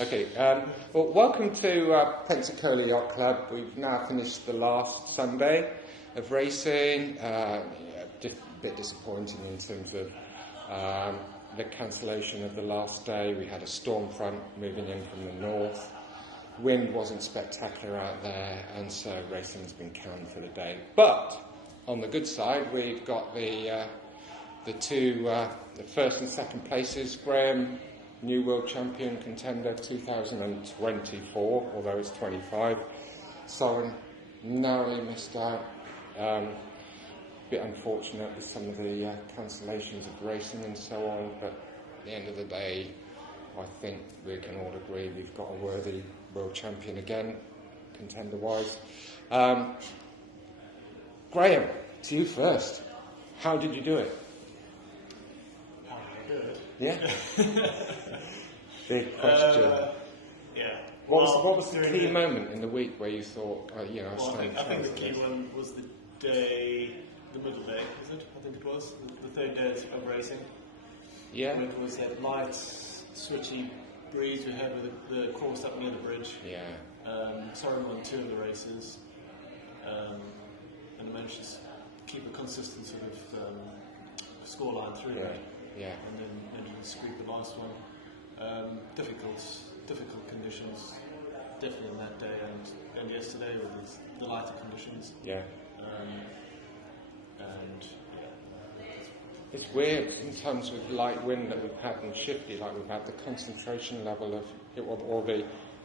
Okay, well, welcome to Pensacola Yacht Club. We've now finished the last Sunday of racing. A bit disappointing in terms of the cancellation of the last day. We had a storm front moving in from the north. Wind wasn't spectacular out there, and so racing's been canned for the day. But on the good side, we've got the first and second places. Graeme, new world champion contender 2024, although it's 25. Soren narrowly missed out. Bit unfortunate with some of the cancellations of racing and so on, but at the end of the day, I think we can all agree we've got a worthy world champion again, contender-wise. Graeme, to you first. How did you do it? How did I do it? Yeah. Big question. Yeah. What was the key moment in the week where you thought, I think the key one was the middle day, was it? I think it was the third day of racing. Yeah. When it was that light, switchy breeze we had with the course up near the bridge. Yeah. Soren won 2 of the races, and managed to keep a consistent sort of scoreline through that. Yeah. And then managed to squeak the last one. Difficult conditions, definitely on that day and yesterday with the lighter conditions. Yeah. And it's weird sometimes with light wind that we've had and shifty, like we've had, the concentration level of it, or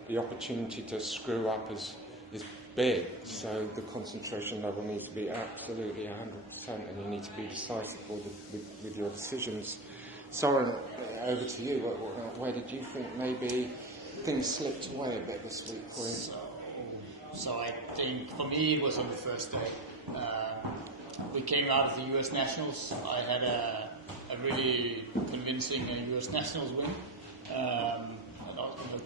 the opportunity to screw up is big. So the concentration level needs to be absolutely 100%, and you need to be decisive with your decisions. Soren, over to you. Where did you think maybe things slipped away a bit this week for you? So I think for me it was on the first day. We came out of the US Nationals. I had a really convincing US Nationals win.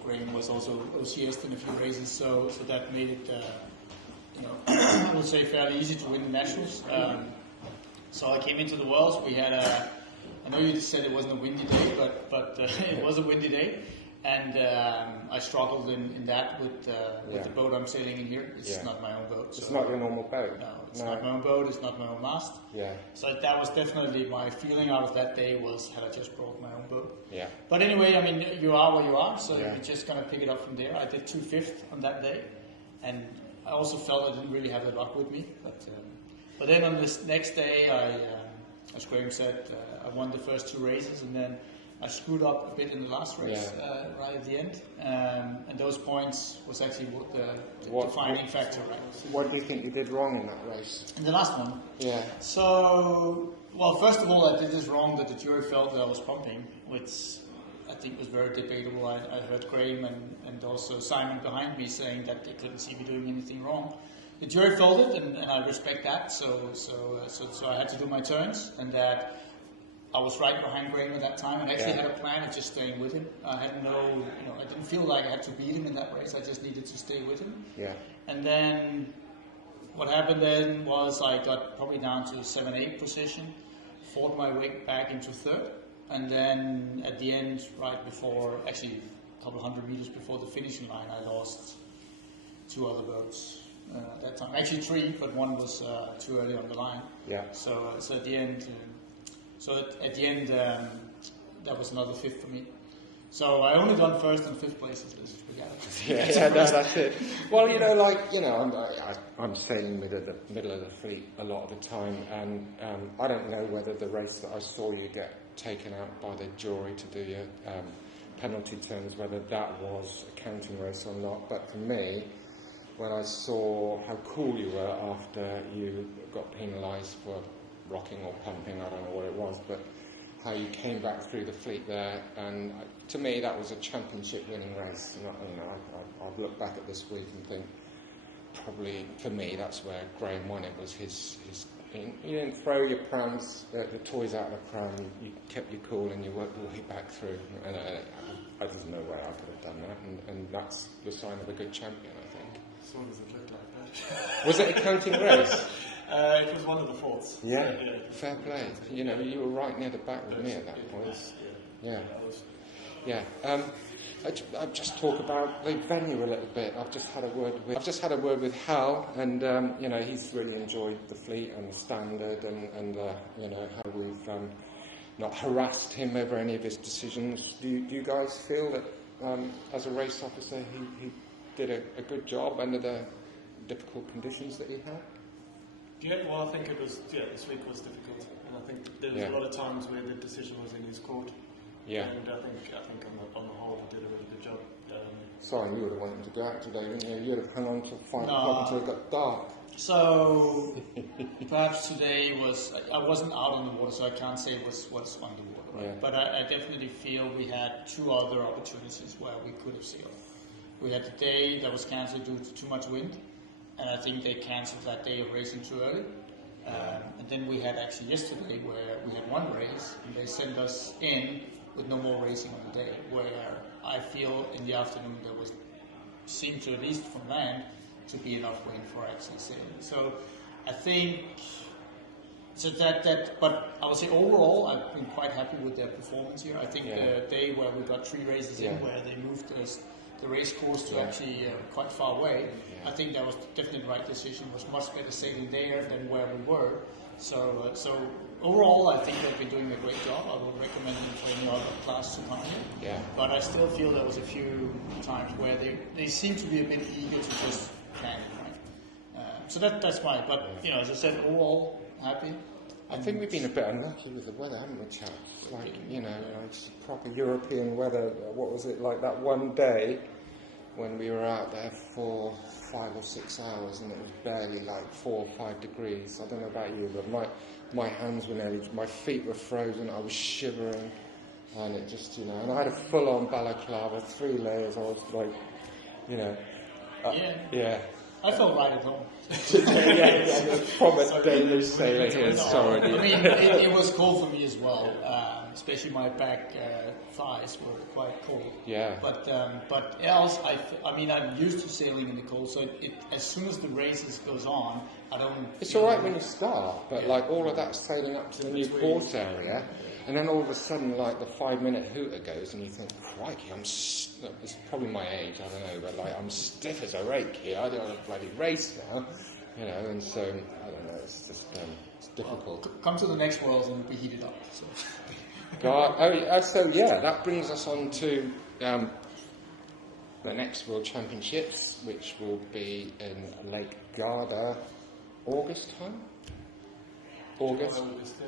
Graeme was also OCS in a few races, so that made it, I would say, fairly easy to win the Nationals. So I came into the Worlds. We had I know you said it wasn't a windy day, but it was a windy day, and I struggled in that with the boat I'm sailing in here. It's not my own boat. So it's not your normal boat. No, it's not my own boat. It's not my own mast. Yeah. So that was definitely my feeling out of that day was, had I just brought my own boat. Yeah. But anyway, I mean, you are where you are, so you're just gonna pick it up from there. I did 2/5 on that day, and I also felt I didn't really have the luck with me. But then on this next day, as Graeme said, I won the first 2 races, and then I screwed up a bit in the last race, right at the end. And those points was actually the defining factor, right? What do you think you did wrong in that race? In the last one? Yeah. So, well, first of all, I did this wrong that the jury felt that I was pumping, which I think was very debatable. I heard Graeme and also Simon behind me saying that they couldn't see me doing anything wrong. The jury felt it, and I respect that. So I had to do my turns, and that I was right behind Graeme at that time, and actually had a plan of just staying with him. I had I didn't feel like I had to beat him in that race. I just needed to stay with him. Yeah. And then what happened then was I got probably down to 7-8 position, fought my way back into 3rd, and then at the end, right before, actually a couple 100 meters before the finishing line, I lost 2 other boats. At that time, actually 3, but one was too early on the line. Yeah. So at the end, that was another 5th for me. So I only done 1st and 5th places. That's it. Well, I'm sailing middle of the fleet a lot of the time, and I don't know whether the race that I saw you get taken out by the jury to do your penalty turns, whether that was a counting race or not. But for me, when I saw how cool you were after you got penalised for rocking or pumping, I don't know what it was, but how you came back through the fleet there, and to me that was a championship winning race. I've looked back at this week and think probably for me that's where Graeme won. It was his you didn't throw your prams, the toys out of the pram, you kept your cool and you worked your way back through, and I just no way I could have done that, and that's the sign of a good champion, I think. So does it look like that? Was it a counting race? It was one of the faults. Yeah, fair play. You were right near the back with me at that point. Yeah. I just talk about the venue a little bit. I've just had a word with Hal, and he's really enjoyed the fleet and the standard, and how we've not harassed him over any of his decisions. Do you guys feel that as a race officer he did a good job under the difficult conditions that he had? Yeah, well, I think it was. Yeah, this week was difficult, and I think there was a lot of times where the decision was in his court. Yeah. And I think on the whole, he did a really good job. Sorry, you would have wanted to go out today, wouldn't you? You would have hung on till 5 o'clock until it got dark. So perhaps today I wasn't out on the water, so I can't say what's on the water. Right? Yeah. But I definitely feel we had 2 other opportunities where we could have sailed. We had the day that was cancelled due to too much wind, and I think they cancelled that day of racing too early. And then we had actually yesterday where we had 1 race, and they sent us in with no more racing on the day, where I feel in the afternoon there seemed to, at least from land, to be enough wind for actually sailing. So I think but I would say overall I've been quite happy with their performance here. I think the day where we got 3 races in, where they moved the race course to actually quite far away, I think that was definitely the right decision. It was much better sailing there than where we were. So overall, I think they've been doing a great job. I would recommend them for any other class to come here. Yeah. But I still feel there was a few times where they seem to be a bit eager to just plan it, right? So that's why. But as I said, overall happy. I think we've been a bit unlucky with the weather, haven't we, chaps? Like, it's proper European weather. What was it like that one day when we were out there for 5 or 6 hours and it was barely like 4 or 5 degrees? I don't know about you, but my hands were my feet were frozen, I was shivering, and it just, and I had a full-on balaclava, 3 layers, I was like, yeah. I felt right at home. From a Danish sailor here, sorry. I mean, it was cold for me as well, especially my back thighs were quite cold. Yeah. But else, I'm used to sailing in the cold, so as soon as the races goes on, I don't... It's all right when you start, but like all of that sailing up to the new port area, and then all of a sudden, like the 5-minute hooter goes, and you think, crikey, it's probably my age, I don't know, but like I'm stiff as a rake here. I don't want to bloody race now, and so I don't know. It's just it's difficult. Well, come to the next Worlds and be heated up. So. That brings us on to the next World Championships, which will be in Lake Garda, August time.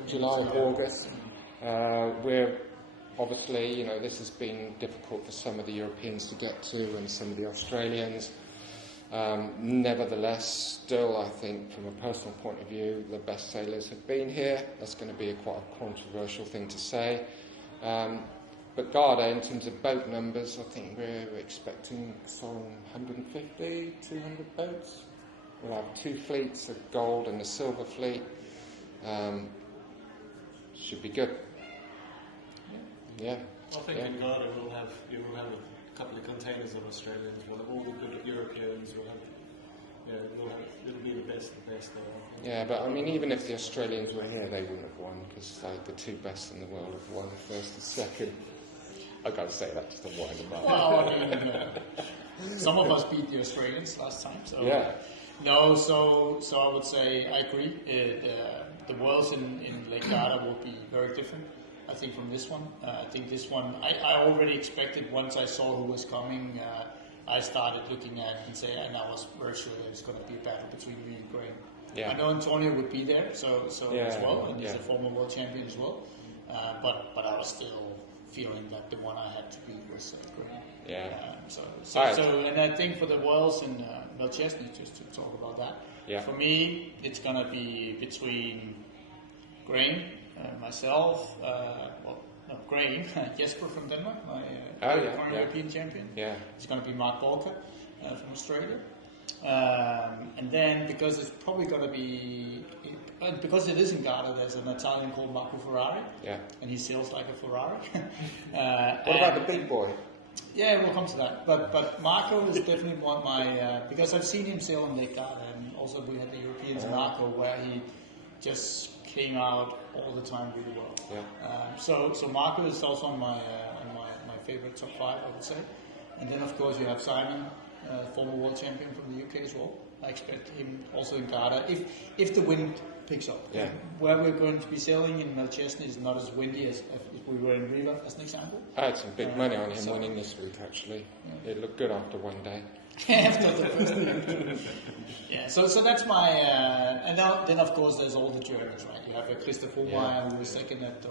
July, August. We're obviously, this has been difficult for some of the Europeans to get to and some of the Australians. Nevertheless, still, I think, from a personal point of view, the best sailors have been here. That's going to be quite a controversial thing to say. But Garda, in terms of boat numbers, I think we're expecting 150, 200 boats. We'll have 2 fleets, a gold and a silver fleet. Should be good. Yeah. I think in Garda you will have a couple of containers of Australians. We'll have all the good Europeans. It'll be the best there. Yeah, but I mean, even if the Australians were here, they wouldn't have won because the 2 best in the world have won first and second. I've got to say that just to wind them up. Well, I mean, some of us beat the Australians last time. So no, so I would say I agree. The Worlds in Lake Garda will be very different, I think, from this one. I think this one, I already expected once I saw who was coming. I started looking at and I was very sure there was going to be a battle between me and Graeme. Yeah. I know Antonio would be there, so as well, and he's a former world champion as well. But I was still feeling that the one I had to beat was Graeme. Yeah. And I think for the Worlds in Melchesney, just to talk about that, for me, it's going to be between Graeme, myself, Graeme, Jesper from Denmark, my current European champion. Yeah. It's going to be Mark Balker from Australia. And then, because it's probably going to be, because it is in Garda, there's an Italian called Marco Ferrari. Yeah. And he sails like a Ferrari. What about the big boy? Yeah, we'll come to that. But Marco is definitely one my, because I've seen him sail on Lake Garda, and also we had the Europeans Marco, where he just came out all the time really well. Yeah. So Marco is also on my favourite top 5, I would say. And then, of course, you have Simon, former world champion from the UK as well. I expect him also in Garda, if the wind picks up. Yeah. Where we're going to be sailing in Melchesney is not as windy as if we were in Riva, as an example. I had some big money on him winning this week, actually. Yeah. It looked good after one day. After the first day. Yeah, so that's my... and then, of course, there's all the Germans, right? You have Christoph Hohlmeier, who was second at the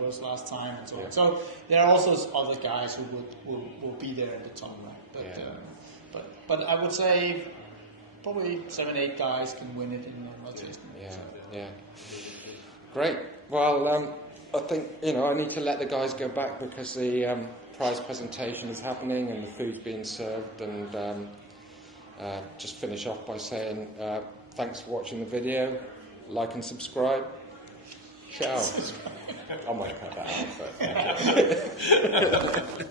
world's last time, and so on. So there are also other guys who will be there in the tunnel, right? But I would say probably 7-8 guys can win it in Melchesney. Yeah. Great. Well, I think, I need to let the guys go back because the prize presentation is happening and the food's being served, and just finish off by saying thanks for watching the video, like and subscribe. Ciao. I might cut that out, but